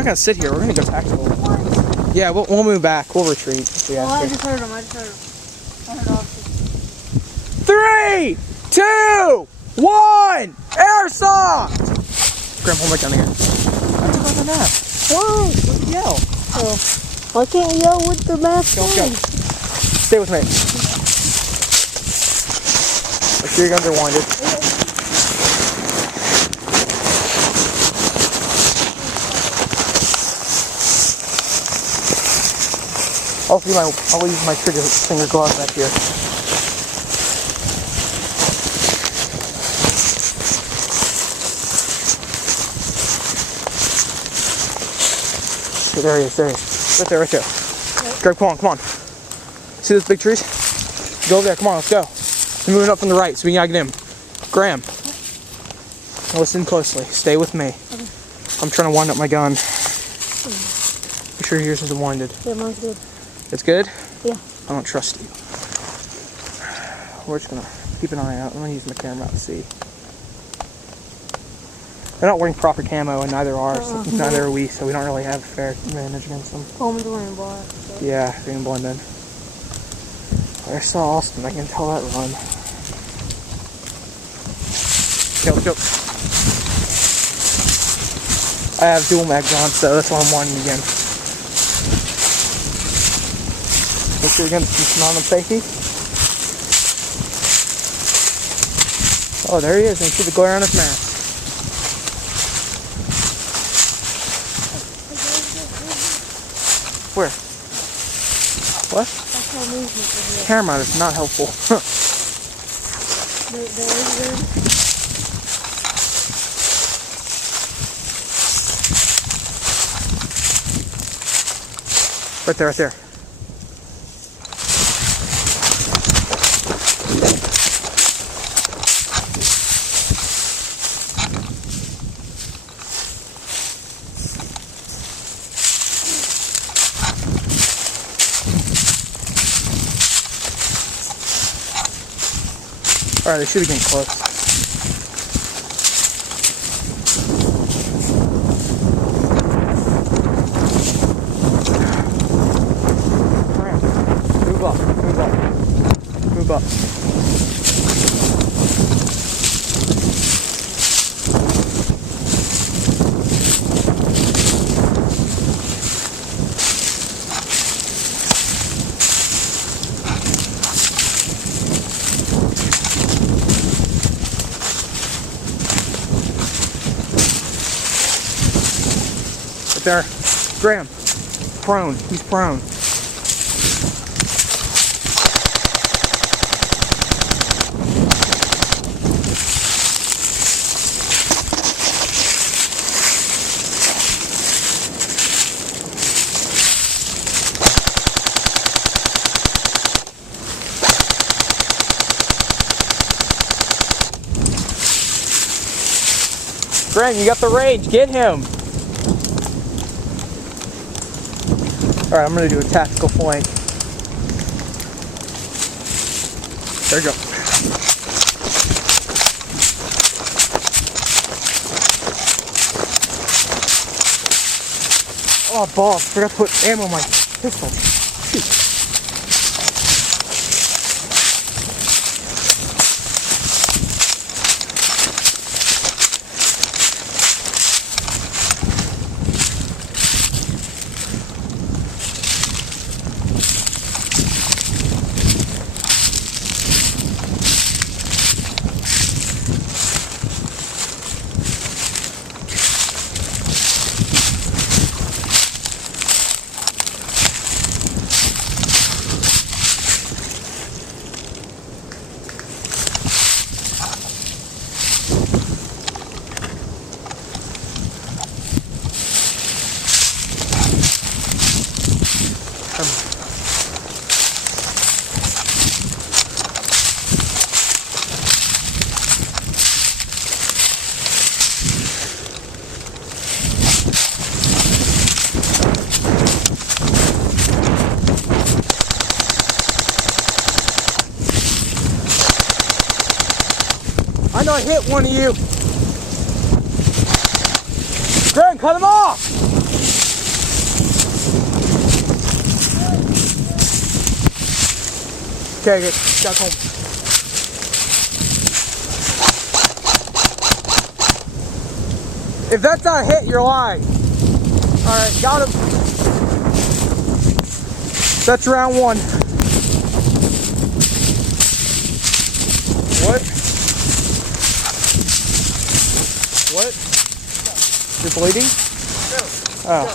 not gonna sit here. We're gonna go tactical. Yeah, we'll move back. We'll retreat. If we have to. I just heard him. I heard off. 3, 2, 1, airsoft! Graham, hold my gun again. What's about the map? Whoa, what'd you yell? Oh. I can't yell with the mask on. Go. Stay with me. Make sure your guns are winded. I'll use my trigger finger glove back here. Okay, there he is. Right there. Yep. Greg, come on. See those big trees? Go over there, come on, let's go. We're moving up from the right so we can get him. Graham, listen closely, stay with me. Okay. I'm trying to wind up my gun. Make sure yours isn't winded. Yeah, mine's good. It's good? Yeah. I don't trust you. We're just gonna keep an eye out. I'm gonna use my camera out to see. They're not wearing proper camo, and neither are neither are we, so we don't really have a fair advantage against them. Coleman's wearing black. So. Yeah, they can blend in. I saw Austin, I can tell that run. Kill. I have dual mags on, so that's why I'm winding again. Make sure you're going to keep on safety. Oh, there he is. And you see the glare on his mask. Where? What? Camera is not helpful. Right there. Alright, they should be getting close. Move up. Right there. Graham. Prone. He's prone. Graham, you got the rage. Get him. Alright, I'm going to do a tactical flank. There you go. Oh, balls. Forgot to put ammo in my pistol. Shoot. I know I hit one of you. Greg, cut him off! Okay, good. Got home. If that's not a hit, you're lying. Alright, got him. That's round one. What? What? You're bleeding? No. Oh.